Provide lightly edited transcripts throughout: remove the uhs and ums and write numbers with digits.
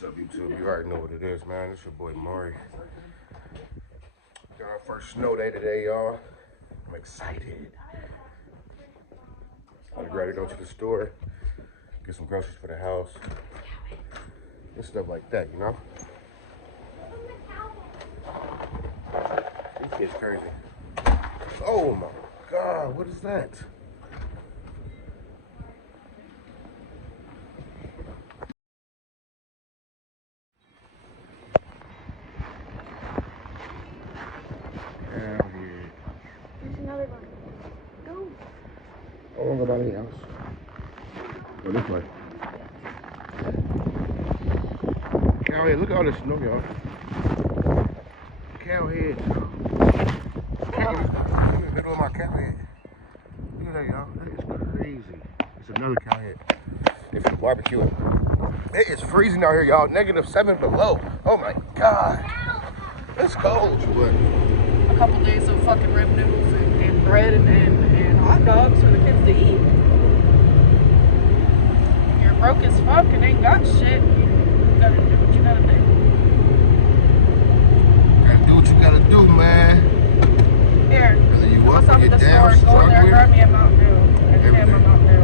What's up, YouTube? You already know what it is, man. It's your boy Maury. Got our first snow day today, y'all. I'm excited. I'm ready to go to the store, get some groceries for the house, and stuff like that, you know? This kid's crazy. Oh my God, what is that? There's another one. Go. I don't want to go by any house. Go this way. Cowhead, look at all this snow, y'all. Cowhead. I'm in the middle of my cowhead. Look at that, y'all. That is crazy. It's another cowhead. They finna barbecue it. It is freezing out here, y'all. -7 below. Oh my God. It's cold. But a couple days of fucking rib noodles and bread and hot dogs for the kids to eat. When you're broke as fuck and ain't got shit, you gotta do what you gotta do. Gotta do what you gotta do, man. Here, Whether you what's up up or at get the down, store? Go in there, struggling. grab me a Mountain Dew. And Everything. Sam a Mountain Dew.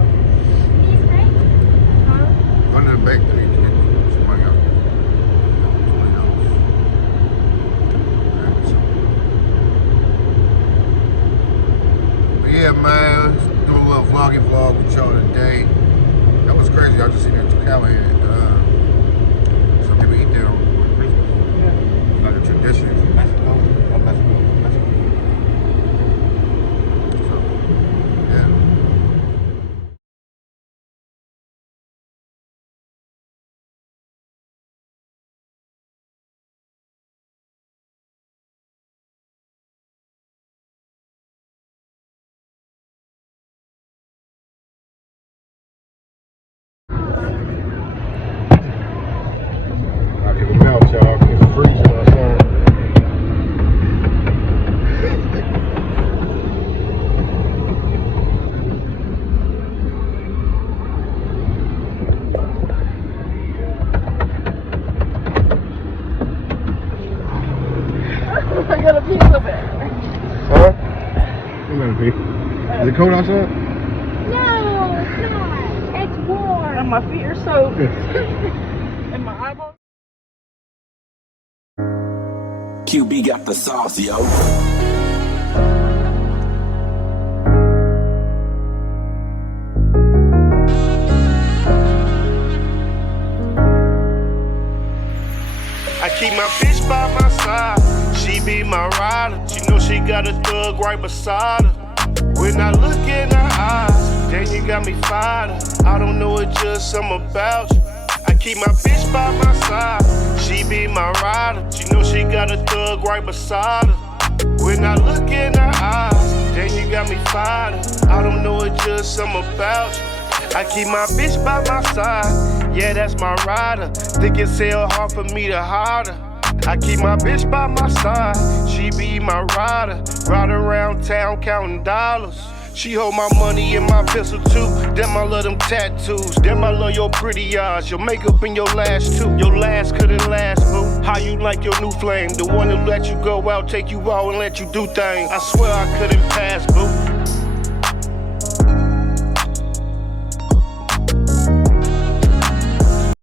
Go to the bank, I need to get some money out. $20. But yeah, man, do a little vlog with y'all today. That was crazy. I just seen that cowhead. Some people eat there on Christmas. Yeah. It's like a tradition from Mexico. Mexico. So, yeah. I'll give them out, y'all. It's freezing outside. I got a piece of it. Huh? You gotta be. Is it cold outside? No, it's not. It's warm. And my feet are soaked. And my eyeballs. QB got the sauce, yo. I keep my bitch by my side, she be my rider. She know she got a thug right beside her. When I look in her eyes, then you got me fired up. I don't know, it's just something about you. I keep my bitch by my side, she be my rider. She know she got a thug right beside her. When I look in her eyes, then you got me fired up. I don't know, it's just something about you. I keep my bitch by my side, yeah, that's my rider. Think it's hell hard for me to hide her. I keep my bitch by my side, she be my rider. Ride around town counting dollars. She hold my money in my pistol too. Damn, I love them tattoos. Damn, I love your pretty eyes. Your makeup and your lash too. Your last couldn't last, boo. How you like your new flame? The one that let you go out, take you out and let you do things. I swear I couldn't pass, boo.